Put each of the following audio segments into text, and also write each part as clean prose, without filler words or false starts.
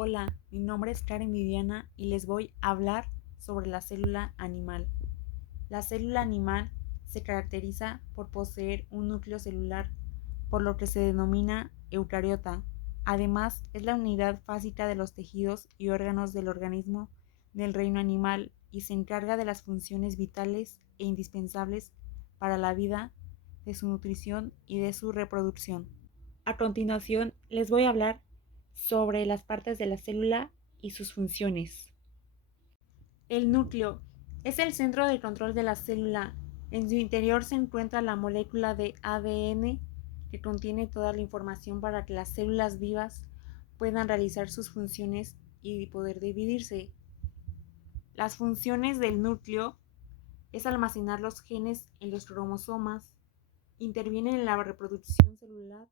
Hola, mi nombre es Karen Viviana y les voy a hablar sobre la célula animal. La célula animal se caracteriza por poseer un núcleo celular, por lo que se denomina eucariota. Además, es la unidad básica de los tejidos y órganos del organismo del reino animal y se encarga de las funciones vitales e indispensables para la vida, de su nutrición y de su reproducción. A continuación, les voy a hablar sobre las partes de la célula y sus funciones. El núcleo es el centro de control de la célula. En su interior se encuentra la molécula de ADN que contiene toda la información para que las células vivas puedan realizar sus funciones y poder dividirse. Las funciones del núcleo es almacenar los genes en los cromosomas, intervienen en la reproducción celular,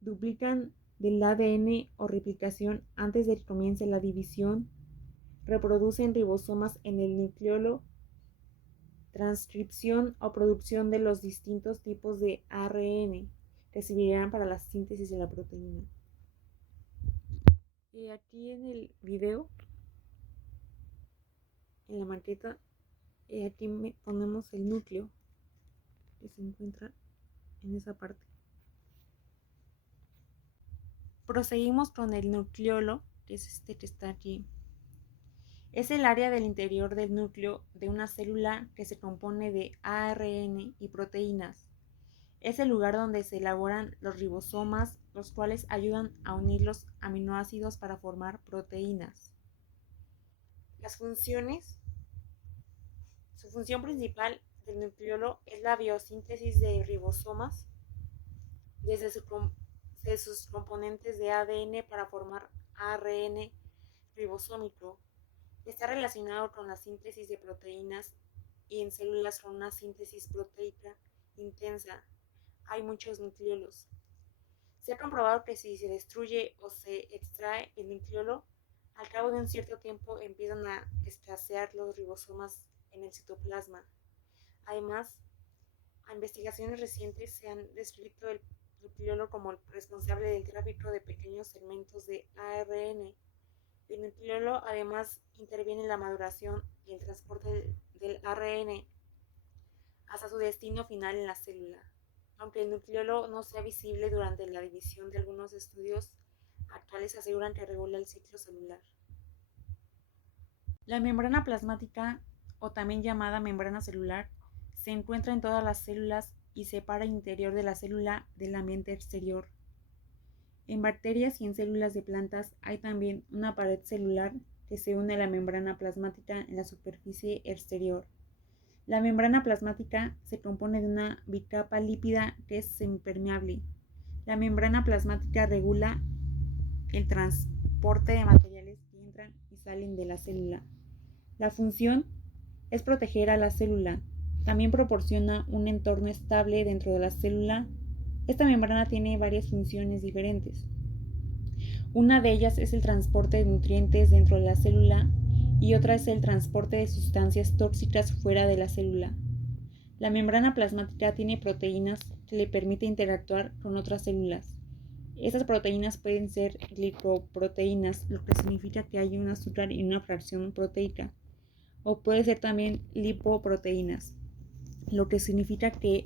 duplican del ADN o replicación antes de que comience la división, reproducen ribosomas en el nucleolo, transcripción o producción de los distintos tipos de ARN que servirán para la síntesis de la proteína. Aquí en el video, en la maqueta, aquí ponemos el núcleo que se encuentra en esa parte. Proseguimos con el nucleolo, que es este que está aquí. Es el área del interior del núcleo de una célula que se compone de ARN y proteínas. Es el lugar donde se elaboran los ribosomas, los cuales ayudan a unir los aminoácidos para formar proteínas. Las funciones. Su función principal del nucleolo es la biosíntesis de ribosomas desde sus componentes de ADN para formar ARN ribosómico. Está relacionado con la síntesis de proteínas y en células con una síntesis proteica intensa. Hay muchos nucleolos. Se ha comprobado que si se destruye o se extrae el nucleolo, al cabo de un cierto tiempo empiezan a escasear los ribosomas en el citoplasma. Además, a investigaciones recientes se han descrito el nucleolo como el responsable del tráfico de pequeños segmentos de ARN. El nucleolo además interviene en la maduración y el transporte del ARN hasta su destino final en la célula. Aunque el nucleolo no sea visible durante la división, de algunos estudios actuales aseguran que regula el ciclo celular. La membrana plasmática, o también llamada membrana celular, se encuentra en todas las células y separa el interior de la célula del ambiente exterior. En bacterias y en células de plantas hay también una pared celular que se une a la membrana plasmática en la superficie exterior. La membrana plasmática se compone de una bicapa lípida que es semipermeable. La membrana plasmática regula el transporte de materiales que entran y salen de la célula. La función es proteger a la célula. También proporciona un entorno estable dentro de la célula. Esta membrana tiene varias funciones diferentes. Una de ellas es el transporte de nutrientes dentro de la célula y otra es el transporte de sustancias tóxicas fuera de la célula. La membrana plasmática tiene proteínas que le permiten interactuar con otras células. Estas proteínas pueden ser glicoproteínas, lo que significa que hay un azúcar y una fracción proteica, o puede ser también lipoproteínas, lo que significa que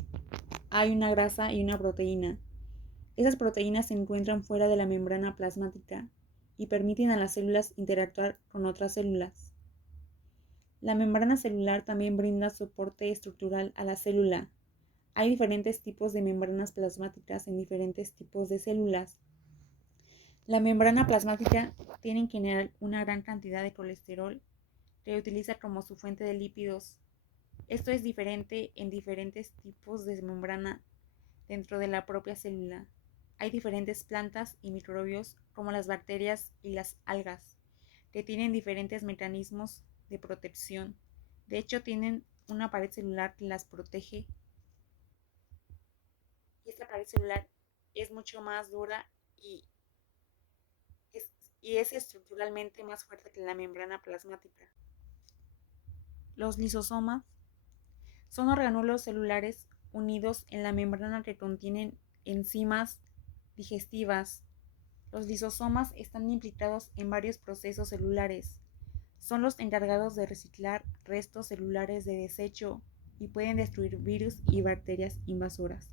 hay una grasa y una proteína. Esas proteínas se encuentran fuera de la membrana plasmática y permiten a las células interactuar con otras células. La membrana celular también brinda soporte estructural a la célula. Hay diferentes tipos de membranas plasmáticas en diferentes tipos de células. La membrana plasmática tiene en general una gran cantidad de colesterol que utiliza como su fuente de lípidos. Esto es diferente en diferentes tipos de membrana dentro de la propia célula. Hay diferentes plantas y microbios como las bacterias y las algas que tienen diferentes mecanismos de protección. De hecho, tienen una pared celular que las protege y esta pared celular es mucho más dura y es estructuralmente más fuerte que la membrana plasmática. Los lisosomas son orgánulos celulares unidos en la membrana que contienen enzimas digestivas. Los lisosomas están implicados en varios procesos celulares. Son los encargados de reciclar restos celulares de desecho y pueden destruir virus y bacterias invasoras.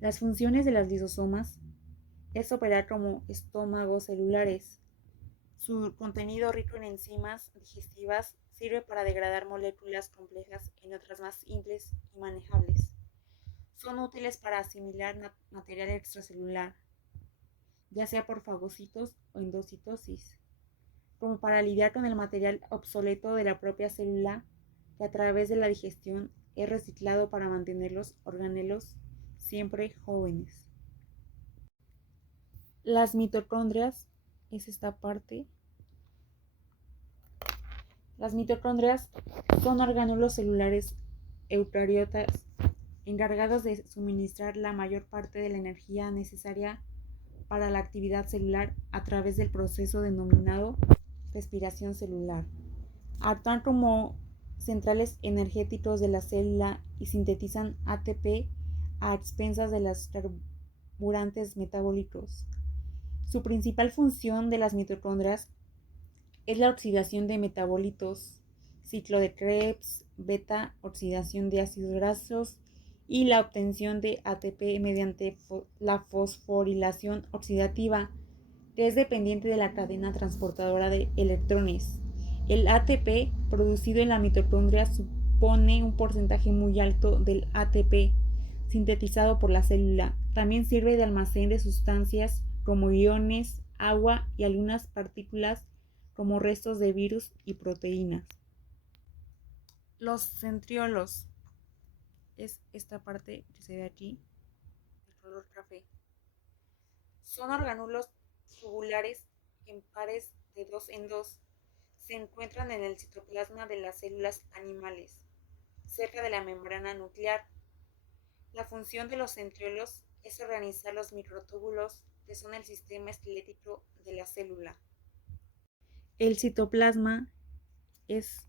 Las funciones de los lisosomas es operar como estómagos celulares. Su contenido rico en enzimas digestivas sirve para degradar moléculas complejas en otras más simples y manejables. Son útiles para asimilar material extracelular, ya sea por fagocitos o endocitosis, como para lidiar con el material obsoleto de la propia célula que a través de la digestión es reciclado para mantener los organelos siempre jóvenes. Las mitocondrias es esta parte. Las mitocondrias son orgánulos celulares eucariotas encargados de suministrar la mayor parte de la energía necesaria para la actividad celular a través del proceso denominado respiración celular. Actúan como centrales energéticos de la célula y sintetizan ATP a expensas de los carburantes metabólicos. Su principal función de las mitocondrias es la oxidación de metabolitos, ciclo de Krebs, beta oxidación de ácidos grasos y la obtención de ATP mediante la fosforilación oxidativa, que es dependiente de la cadena transportadora de electrones. El ATP producido en la mitocondria supone un porcentaje muy alto del ATP sintetizado por la célula. También sirve de almacén de sustancias como iones, agua y algunas partículas como restos de virus y proteínas. Los centriolos es esta parte que se ve aquí, de color café. Son orgánulos tubulares en pares de 2 en 2. Se encuentran en el citoplasma de las células animales, cerca de la membrana nuclear. La función de los centriolos es organizar los microtúbulos que son el sistema esquelético de la célula. El citoplasma es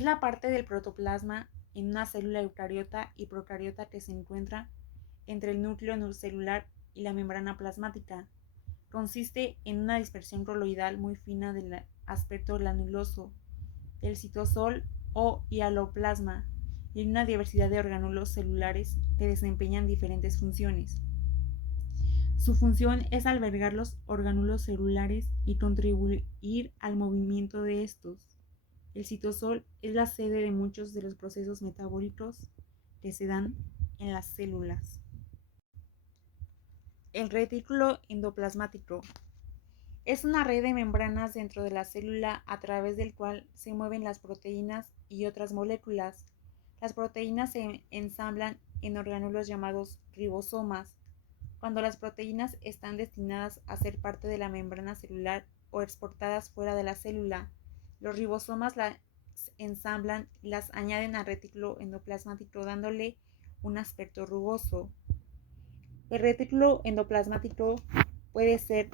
la parte del protoplasma en una célula eucariota y procariota que se encuentra entre el núcleo celular y la membrana plasmática. Consiste en una dispersión coloidal muy fina del aspecto granuloso, el citosol o hialoplasma, y en una diversidad de orgánulos celulares que desempeñan diferentes funciones. Su función es albergar los orgánulos celulares y contribuir al movimiento de estos. El citosol es la sede de muchos de los procesos metabólicos que se dan en las células. El retículo endoplasmático es una red de membranas dentro de la célula a través del cual se mueven las proteínas y otras moléculas. Las proteínas se ensamblan en orgánulos llamados ribosomas. Cuando las proteínas están destinadas a ser parte de la membrana celular o exportadas fuera de la célula, los ribosomas las ensamblan y las añaden al retículo endoplasmático dándole un aspecto rugoso. El retículo endoplasmático puede ser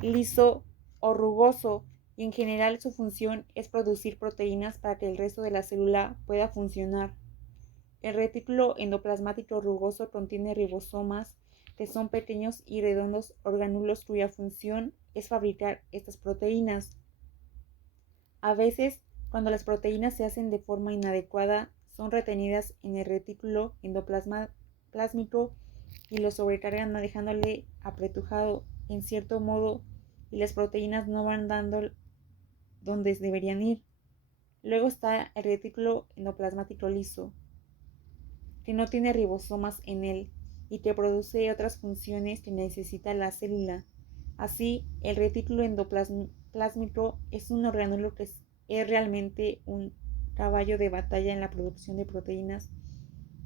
liso o rugoso y en general su función es producir proteínas para que el resto de la célula pueda funcionar. El retículo endoplasmático rugoso contiene ribosomas que son pequeños y redondos orgánulos cuya función es fabricar estas proteínas. A veces, cuando las proteínas se hacen de forma inadecuada, son retenidas en el retículo endoplasmático y lo sobrecargan dejándole apretujado en cierto modo y las proteínas no van dando donde deberían ir. Luego está el retículo endoplasmático liso, que no tiene ribosomas en él y que produce otras funciones que necesita la célula. Así, el retículo endoplasmático es un orgánulo que es realmente un caballo de batalla en la producción de proteínas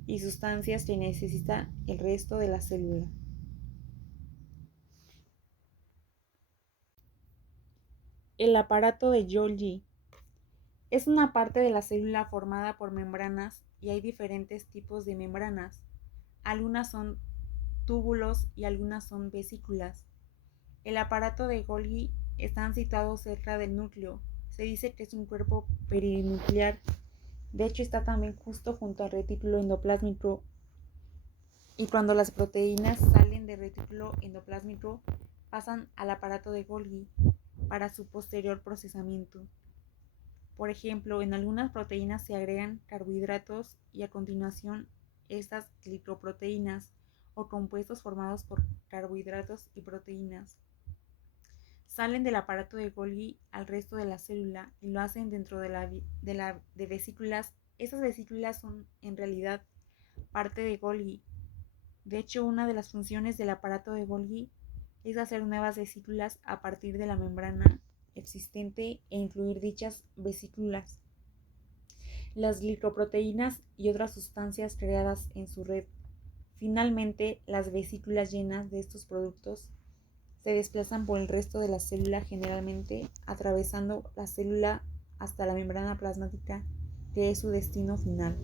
y sustancias que necesita el resto de la célula. El aparato de Golgi es una parte de la célula formada por membranas y hay diferentes tipos de membranas. Algunas son túbulos y algunas son vesículas. El aparato de Golgi está situado cerca del núcleo. Se dice que es un cuerpo perinuclear. De hecho, está también justo junto al retículo endoplasmático. y cuando las proteínas salen del retículo endoplásmico pasan al aparato de Golgi para su posterior procesamiento. Por ejemplo, en algunas proteínas se agregan carbohidratos y a continuación estas glicoproteínas o compuestos formados por carbohidratos y proteínas salen del aparato de Golgi al resto de la célula y lo hacen dentro de vesículas. Esas vesículas son en realidad parte de Golgi. De hecho, una de las funciones del aparato de Golgi es hacer nuevas vesículas a partir de la membrana existente e incluir dichas vesículas las glicoproteínas y otras sustancias creadas en su red. Finalmente, las vesículas llenas de estos productos se desplazan por el resto de la célula, generalmente atravesando la célula hasta la membrana plasmática, que es su destino final.